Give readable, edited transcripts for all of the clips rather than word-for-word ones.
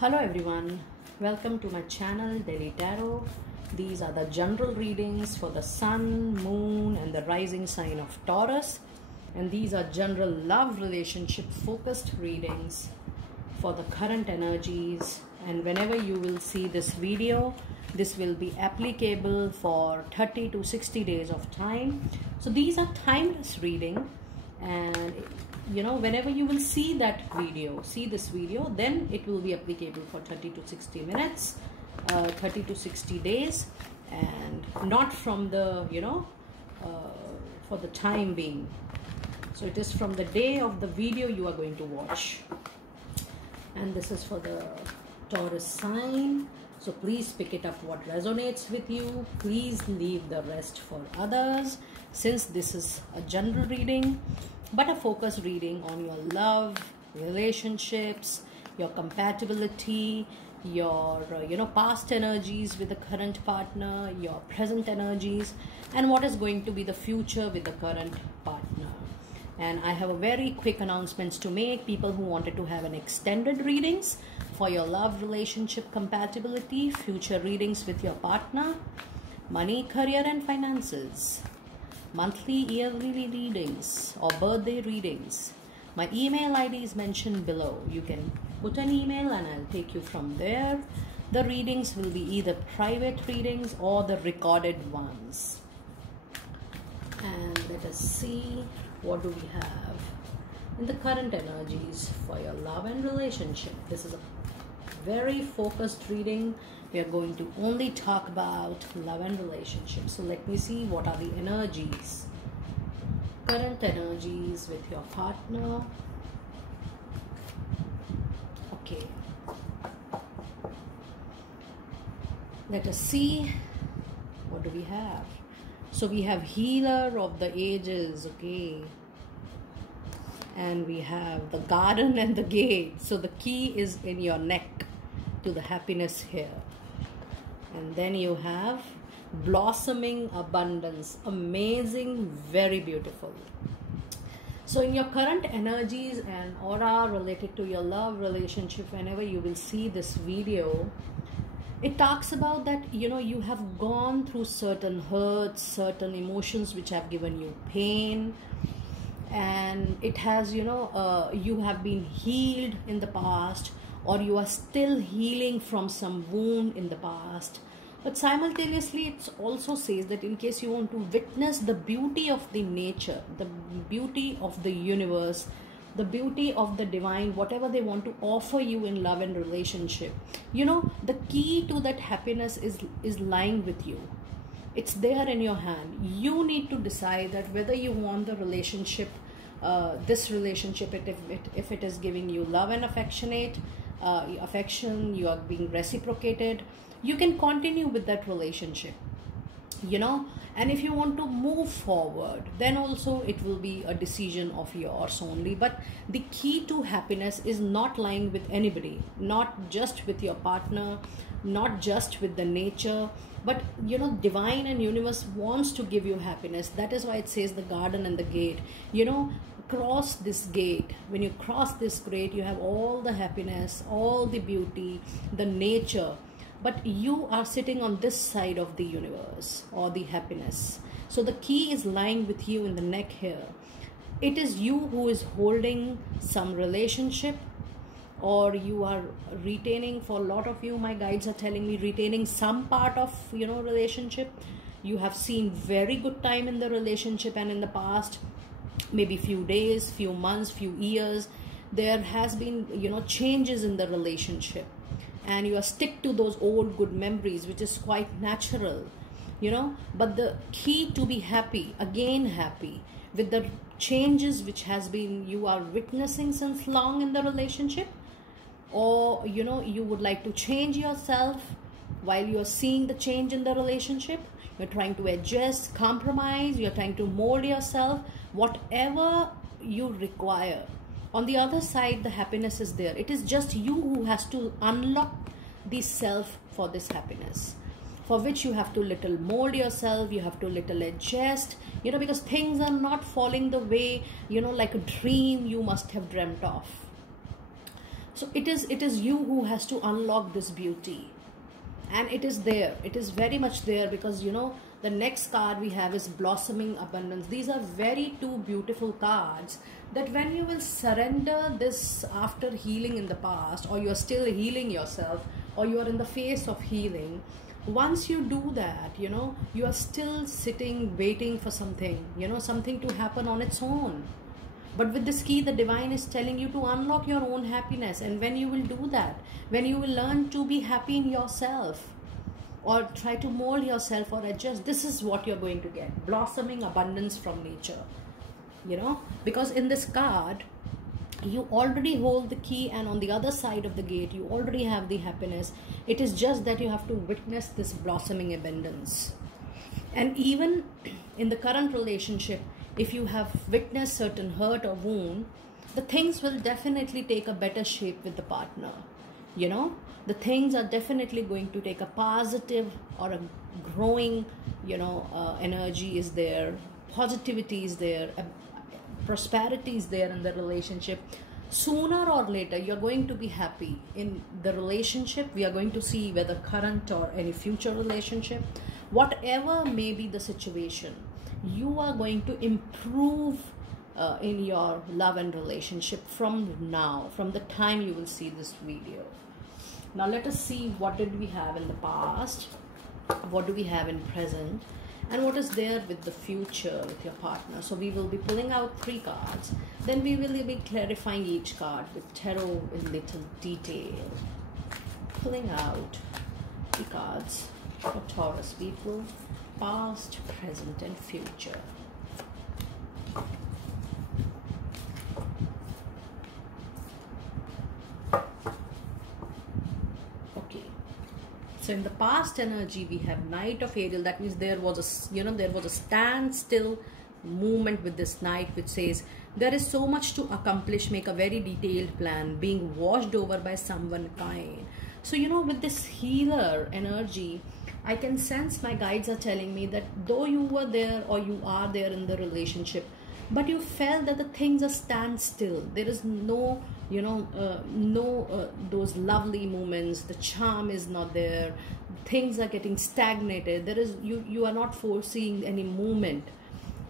Hello everyone, welcome to my channel Daily Tarot. These are the general readings for the sun, moon and the rising sign of Taurus, and these are general love relationship focused readings for the current energies. And whenever you will see this video, this will be applicable for 30 to 60 days of time. So these are timeless reading, and whenever you will see this video, then it will be applicable for 30 to 60 minutes, 30 to 60 days, and not from the for the time being. So it is from the day of the video you are going to watch. And this is for the Taurus sign, so please pick it up what resonates with you. Please leave the rest for others, since this is a general reading but a focus reading on your love, relationships, your compatibility, your past energies with the current partner, your present energies, and what is going to be the future with the current partner. And I have a very quick announcements to make. People who wanted to have an extended readings for your love, relationship, compatibility, future readings with your partner, money, career and finances, monthly, yearly readings or birthday readings, my email ID is mentioned below. You can put an email and I'll take you from there. The readings will be either private readings or the recorded ones. And let us see, what do we have in the current energies for your love and relationship. This is a very focused reading. We are going to only talk about love and relationships. So let me see what are the energies, current energies with your partner. Okay, let us see, what do we have? So we have healer of the ages, okay, and we have the garden and the gate. So the key is in your neck to the happiness here. And then you have blossoming abundance, amazing, very beautiful. So in your current energies and aura related to your love relationship, whenever you will see this video, it talks about that you have gone through certain hurts, certain emotions which have given you pain, and it has you have been healed in the past, or you are still healing from some wound in the past. But simultaneously it also says that in case you want to witness the beauty of the nature, the beauty of the universe, the beauty of the divine, whatever they want to offer you in love and relationship, the key to that happiness is lying with you. It's there in your hand. You need to decide that whether you want the relationship, this relationship, if it is giving you love and affection, you are being reciprocated, you can continue with that relationship, and if you want to move forward, then also it will be a decision of yours only. But the key to happiness is not lying with anybody, not just with your partner, not just with the nature, but divine and universe wants to give you happiness. That is why it says the garden and the gate. Cross this gate. When you cross this gate, you have all the happiness, all the beauty, the nature, but you are sitting on this side of the universe or the happiness. So the key is lying with you in the neck here. It is you who is holding some relationship, or you are retaining. For a lot of you, my guides are telling me, retaining some part of relationship. You have seen very good time in the relationship, and in the past, maybe few days, few months, few years, there has been changes in the relationship, and you are stick to those old good memories, which is quite natural, but the key to be happy, again happy with the changes which has been you are witnessing since long in the relationship, or you would like to change yourself while you are seeing the change in the relationship. You're trying to adjust, compromise, you're trying to mold yourself, whatever you require. On the other side, the happiness is there. It is just you who has to unlock the self for this happiness, for which you have to little mold yourself, you have to little adjust, because things are not falling the way, like a dream you must have dreamt of. So it is you who has to unlock this beauty, and it is there, it is very much there, because you know the next card we have is blossoming abundance. These are very two beautiful cards, that when you will surrender this after healing in the past, or you are still healing yourself, or you are in the phase of healing, once you do that, you know, you are still sitting waiting for something, you know, something to happen on its own. But with this key, the divine is telling you to unlock your own happiness. And when you will do that, when you will learn to be happy in yourself, or try to mold yourself or adjust, this is what you're going to get. Blossoming abundance from nature. You know, because in this card, you already hold the key, and on the other side of the gate, you already have the happiness. It is just that you have to witness this blossoming abundance. And even in the current relationship, if you have witnessed certain hurt or wound, the things will definitely take a better shape with the partner. You know, the things are definitely going to take a positive or a growing, you know, energy is there, positivity is there, prosperity is there in the relationship. Sooner or later, you're going to be happy in the relationship. We are going to see whether current or any future relationship, whatever may be the situation, you are going to improve in your love and relationship from now, from the time you will see this video. Now let us see, what did we have in the past, what do we have in present, and what is there with the future with your partner. So we will be pulling out 3 cards, then we will be clarifying each card with tarot in little detail. Pulling out the cards for Taurus people, past, present and future. Okay, so in the past energy we have Knight of Ariel. That means there was a, you know, there was a standstill movement with this Knight, which says there is so much to accomplish, make a very detailed plan, being washed over by someone kind. So you know, with this healer energy, I can sense my guides are telling me that though you were there, or you are there in the relationship, but you felt that the things are standstill. There is no, you know, those lovely moments. The charm is not there. Things are getting stagnated. There is, you are not foreseeing any movement.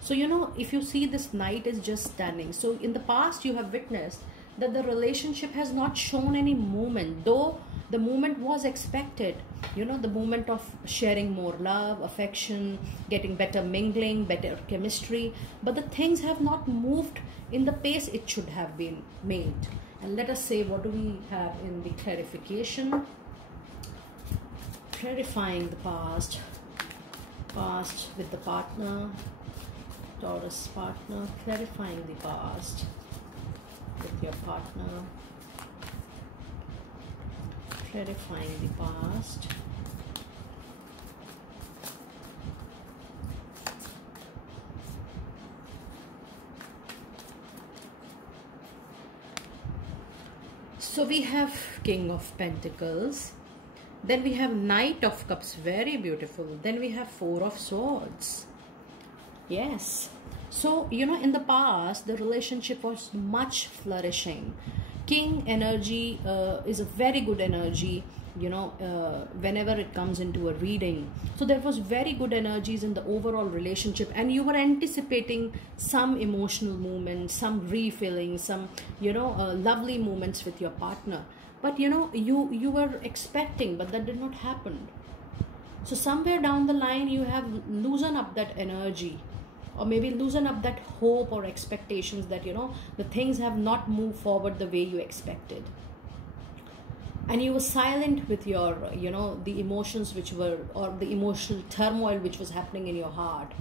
So you know, if you see, this Knight is just standing. So in the past, you have witnessed that the relationship has not shown any movement, though the movement was expected. You know, the movement of sharing more love, affection, getting better mingling, better chemistry, but the things have not moved in the pace it should have been made. And let us say, what do we have in the clarification? Clarifying the past with the partner, Taurus partner, clarifying the past with your partner, clarifying the past. So we have King of Pentacles, then we have Knight of Cups, very beautiful, then we have Four of Swords. Yes, so you know, in the past the relationship was much flourishing. King energy is a very good energy, you know, whenever it comes into a reading. So there was very good energies in the overall relationship, and you were anticipating some emotional movement, some refilling, some, you know, lovely moments with your partner. But you know, you were expecting, but that did not happen. So somewhere down the line, you have loosened up that energy, or maybe loosen up that hope or expectations that, you know, the things have not moved forward the way you expected. And you were silent with your, you know, the emotions which were, or the emotional turmoil which was happening in your heart.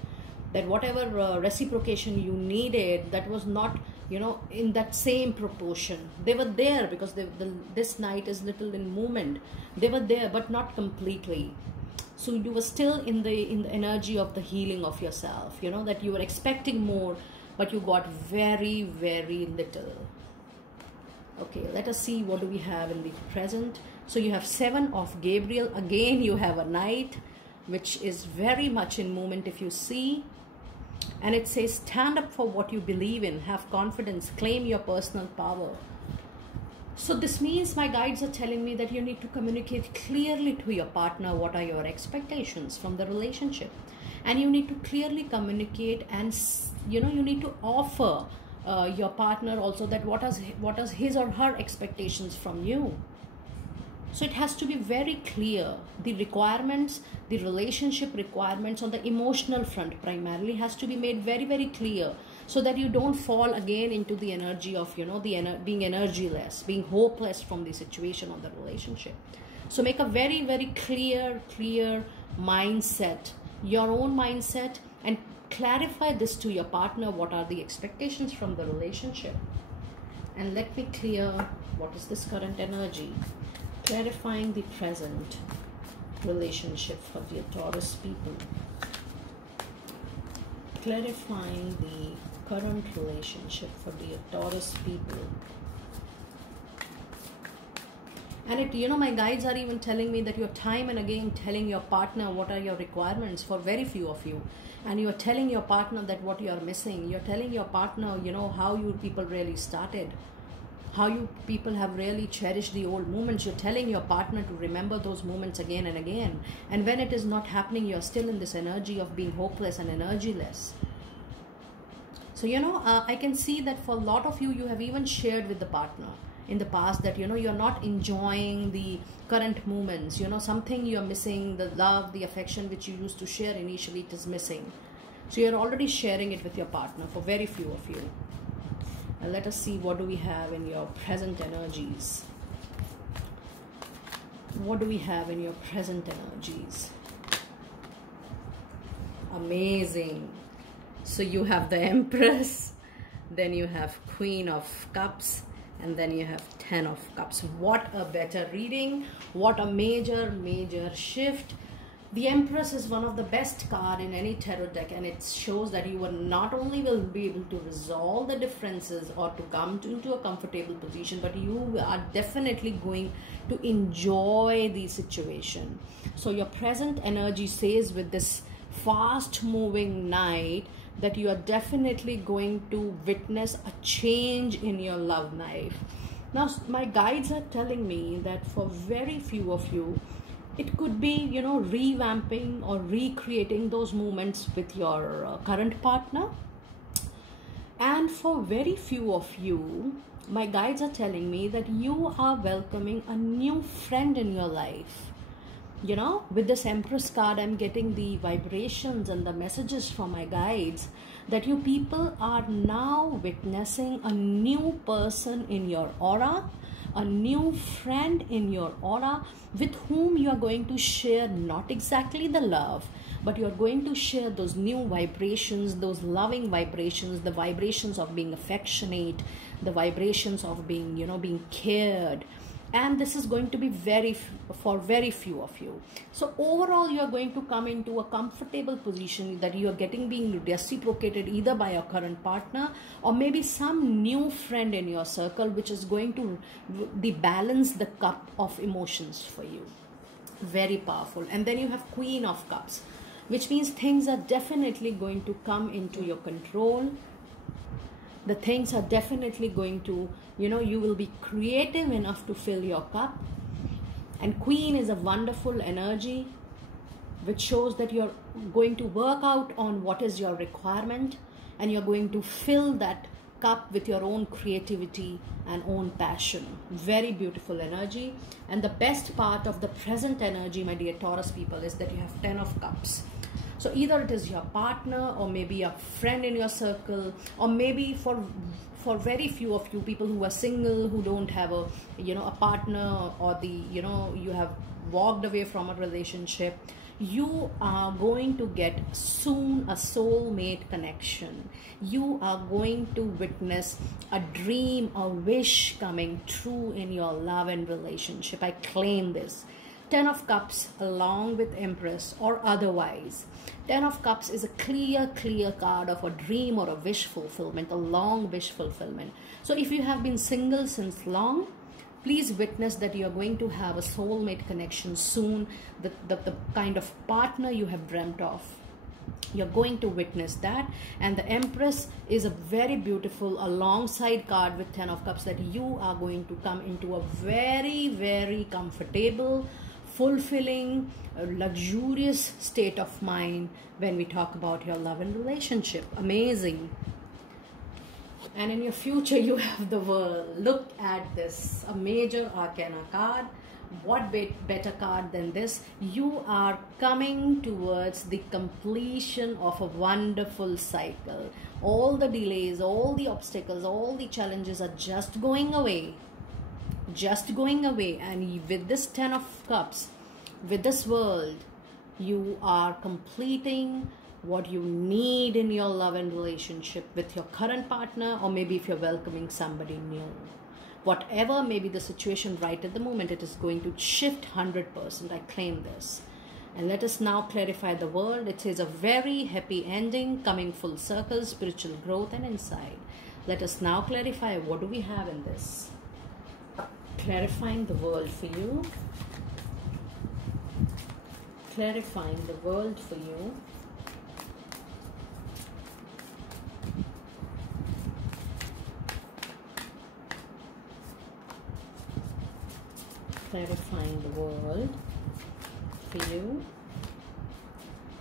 That whatever reciprocation you needed, that was not, you know, in that same proportion. They were there because this Knight is little in movement. They were there, but not completely. So you were still in the energy of the healing of yourself, you know, that you were expecting more, but you got very, very little. Okay, let us see, what do we have in the present. So you have Seven of Gabriel. Again, you have a Knight, which is very much in movement if you see. And it says, stand up for what you believe in, have confidence, claim your personal power. So this means my guides are telling me that you need to communicate clearly to your partner what are your expectations from the relationship, and you need to clearly communicate, and you need to offer your partner also that what is his or her expectations from you. So it has to be very clear. The requirements, the relationship requirements on the emotional front primarily has to be made very, very clear, so that you don't fall again into the energy of, being energyless, being hopeless from the situation or the relationship. So make a very, very clear mindset, your own mindset, and clarify this to your partner. What are the expectations from the relationship? And let me clear what is this current energy. Clarifying the present relationship for the Taurus people. Clarifying the current relationship for the Taurus people. And my guides are even telling me that you're time and again telling your partner what are your requirements for very few of you. And you're telling your partner that what you're missing. You're telling your partner, how you people really started. How you people have really cherished the old moments. You're telling your partner to remember those moments again and again. And when it is not happening, you're still in this energy of being hopeless and energyless. So, I can see that for a lot of you, you have even shared with the partner in the past that, you're not enjoying the current moments. Something you're missing, the love, the affection which you used to share initially, it is missing. So you're already sharing it with your partner for very few of you. And let us see what do we have in your present energies. What do we have in your present energies? Amazing. So you have the Empress, then you have Queen of Cups, and then you have 10 of Cups. What a better reading. What a major shift. The Empress is one of the best card in any tarot deck, and it shows that you will not only will be able to resolve the differences or to come into a comfortable position, but you are definitely going to enjoy the situation. So your present energy says with this fast moving Knight that you are definitely going to witness a change in your love life. Now my guides are telling me that for very few of you, it could be, revamping or recreating those moments with your current partner. And for very few of you, my guides are telling me that you are welcoming a new friend in your life. With this Empress card, I'm getting the vibrations and the messages from my guides that you people are now witnessing a new person in your aura, a new friend in your aura with whom you are going to share not exactly the love, but you're going to share those new vibrations, those loving vibrations, the vibrations of being affectionate, the vibrations of being, being cared. And this is going to be for very few of you. So overall, you are going to come into a comfortable position that you are being reciprocated either by your current partner or maybe some new friend in your circle, which is going to balance the cup of emotions for you. Very powerful. And then you have Queen of Cups, which means things are definitely going to come into your control. The things are definitely going to, you will be creative enough to fill your cup. And Queen is a wonderful energy which shows that you're going to work out on what is your requirement, and you're going to fill that cup with your own creativity and own passion. Very beautiful energy. And the best part of the present energy, my dear Taurus people, is that you have 10 of Cups. So either it is your partner or maybe a friend in your circle, or maybe for very few of you people who are single, who don't have a partner, or you have walked away from a relationship, you are going to get soon a soulmate connection. You are going to witness a dream, a wish coming true in your love and relationship. I claim this. 10 of Cups along with Empress or otherwise. 10 of Cups is a clear card of a dream or a wish fulfillment, a long wish fulfillment. So if you have been single since long, please witness that you are going to have a soulmate connection soon, the kind of partner you have dreamt of. You're going to witness that. And the Empress is a very beautiful alongside card with 10 of Cups, that you are going to come into a very, very comfortable, fulfilling, luxurious state of mind when we talk about your love and relationship. Amazing. And in your future, you have the World. Look at this, a major arcana card. What better card than this? You are coming towards the completion of a wonderful cycle. All the delays, all the obstacles, all the challenges are just going away. Just going away. And with this 10 of Cups, with this World, you are completing what you need in your love and relationship with your current partner, or maybe if you're welcoming somebody new. Whatever may be the situation right at the moment, it is going to shift 100%. I claim this. And let us now clarify the World. It says a very happy ending, coming full circle, spiritual growth and insight. Let us now clarify, what do we have in this? Clarifying the World for you. Clarifying the World for you. Clarifying the World for you.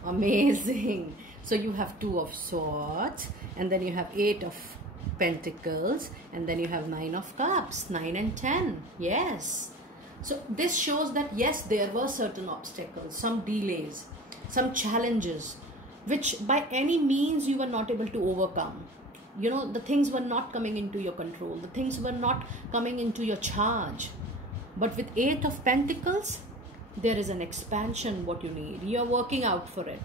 Amazing. So you have 2 of Swords, and then you have 8 of Pentacles, and then you have 9 of Cups, 9 and 10. Yes. So this shows that yes, there were certain obstacles, some delays, some challenges, which by any means you were not able to overcome. You know, the things were not coming into your control. The things were not coming into your charge. But with 8 of Pentacles, there is an expansion what you need. You're working out for it.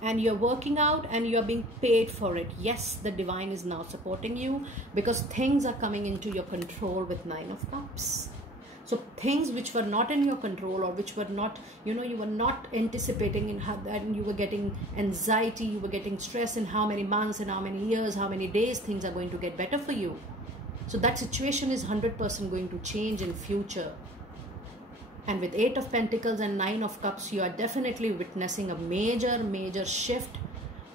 And you're working out and you're being paid for it. Yes, the divine is now supporting you because things are coming into your control with 9 of Cups. So things which were not in your control, or which were not, you know, you were not anticipating in how, and you were getting anxiety, you were getting stress in how many months and how many years, how many days things are going to get better for you. So that situation is 100% going to change in future. And with 8 of Pentacles and 9 of Cups, you are definitely witnessing a major shift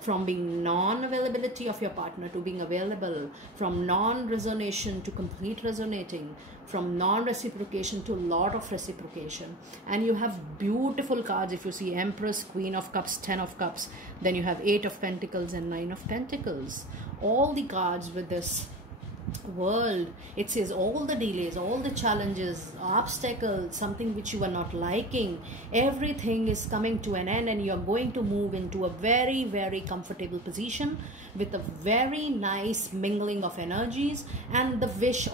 from being non-availability of your partner to being available, from non-resonation to complete resonating, from non-reciprocation to a lot of reciprocation. And you have beautiful cards. If you see Empress, Queen of Cups, 10 of Cups, then you have 8 of Pentacles and 9 of Pentacles. All the cards with this World, it says all the delays, all the challenges, obstacles, something which you are not liking, everything is coming to an end, and you are going to move into a very comfortable position with a very nice mingling of energies, and the wish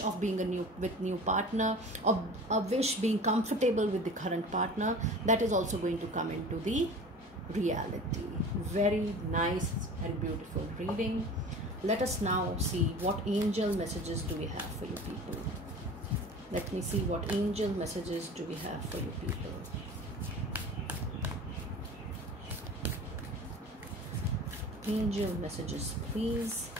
of being with new partner, or a wish being comfortable with the current partner, that is also going to come into the reality. Very nice and beautiful reading. Let us now see what angel messages do we have for you people. Let me see what angel messages do we have for you people. Angel messages, please.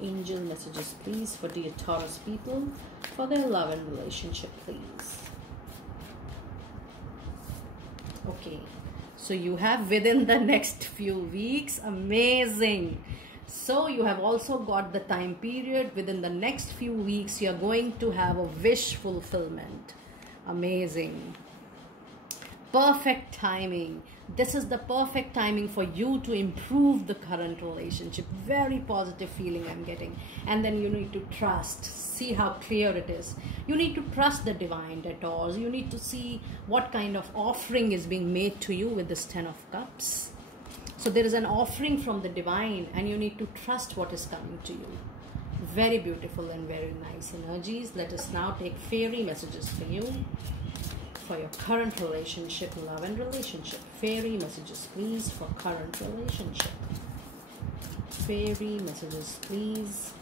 Angel messages, please, for dear Taurus people, for their love and relationship, please. Okay, so you have within the next few weeks. Amazing. So you have also got the time period. Within the next few weeks, you're going to have a wish fulfillment. Amazing. Perfect timing. This is the perfect timing for you to improve the current relationship. Very positive feeling I'm getting. And then you need to trust. See how clear it is. You need to trust the divine detours. You need to see what kind of offering is being made to you with this 10 of Cups. So there is an offering from the divine, and you need to trust what is coming to you. Very beautiful and very nice energies. Let us now take fairy messages for you, for your current relationship, love and relationship. Fairy messages, please, for current relationship. Fairy messages, please.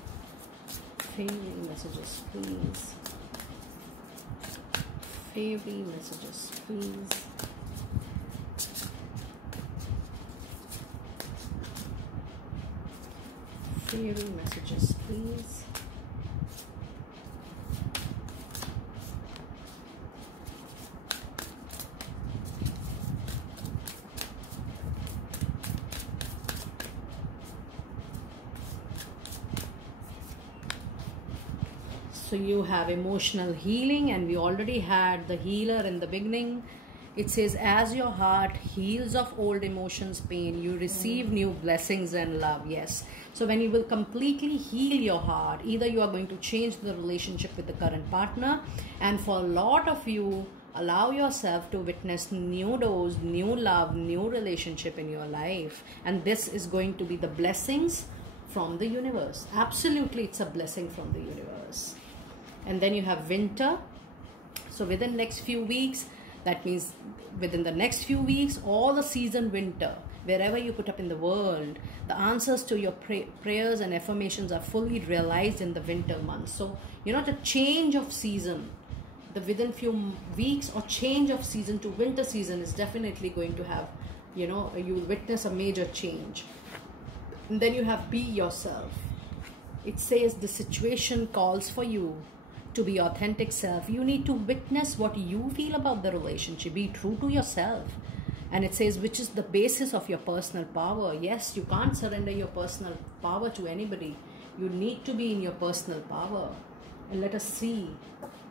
Fairy messages, please. Fairy messages, please. Fairy messages, please. So you have emotional healing, and we already had the healer in the beginning. It says, as your heart heals of old emotions, pain, you receive new blessings and love. Yes. So when you will completely heal your heart, either you are going to change the relationship with the current partner, and for a lot of you, allow yourself to witness new doors, new love, new relationship in your life. And this is going to be the blessings from the universe. Absolutely, it's a blessing from the universe. And then you have winter. So within next few weeks, that means within the next few weeks, all the season winter, wherever you put up in the world, the answers to your prayers and affirmations are fully realized in the winter months. So, you know, the change of season, the within few weeks or change of season to winter season is definitely going to have, you know, you will witness a major change. And then you have be yourself. It says the situation calls for you to be authentic self. You need to witness what you feel about the relationship. Be true to yourself. And it says, which is the basis of your personal power. Yes, you can't surrender your personal power to anybody. You need to be in your personal power. And let us see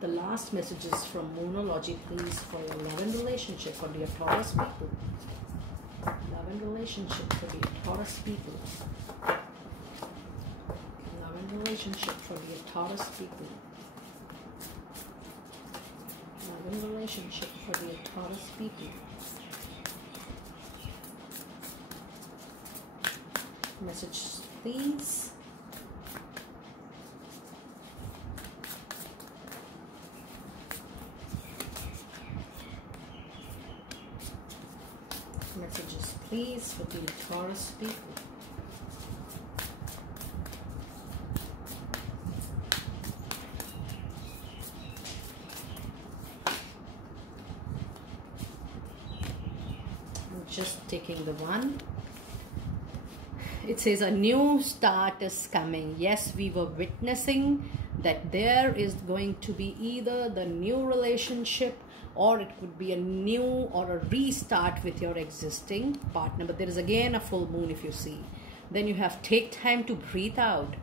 the last messages from Moonology, please, for your love and relationship for the Taurus people. Love and relationship for the Taurus people. Love and relationship for the Taurus people. Love and relationship for the Taurus people. Messages, please. Messages, please, for the Taurus people. I'm just taking the one. It says a new start is coming. Yes, we were witnessing that there is going to be either the new relationship, or it could be a new or a restart with your existing partner. But there is again a full moon, if you see. Then you have take time to breathe out.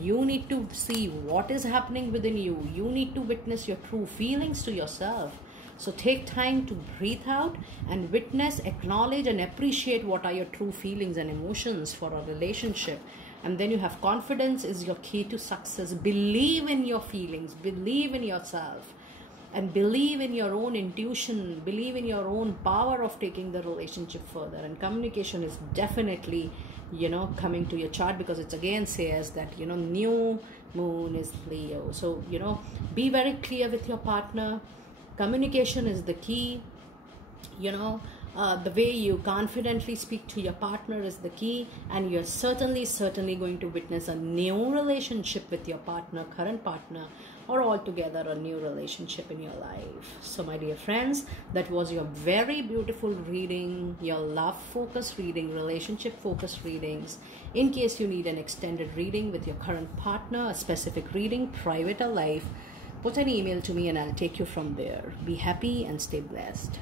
You need to see what is happening within you. You need to witness your true feelings to yourself. So take time to breathe out and witness, acknowledge and appreciate what are your true feelings and emotions for a relationship. And then you have confidence is your key to success. Believe in your feelings, believe in yourself, and believe in your own intuition, believe in your own power of taking the relationship further. And communication is definitely, you know, coming to your chart, because it's again says that, you know, new moon is Leo. So, you know, be very clear with your partner. Communication is the key. You know, the way you confidently speak to your partner is the key, and you're certainly going to witness a new relationship with your partner, current partner, or altogether a new relationship in your life. So my dear friends, that was your very beautiful reading, your love focused reading, relationship focused readings. In case you need an extended reading with your current partner, a specific reading, private or live, put an email to me and I'll take you from there. Be happy and stay blessed.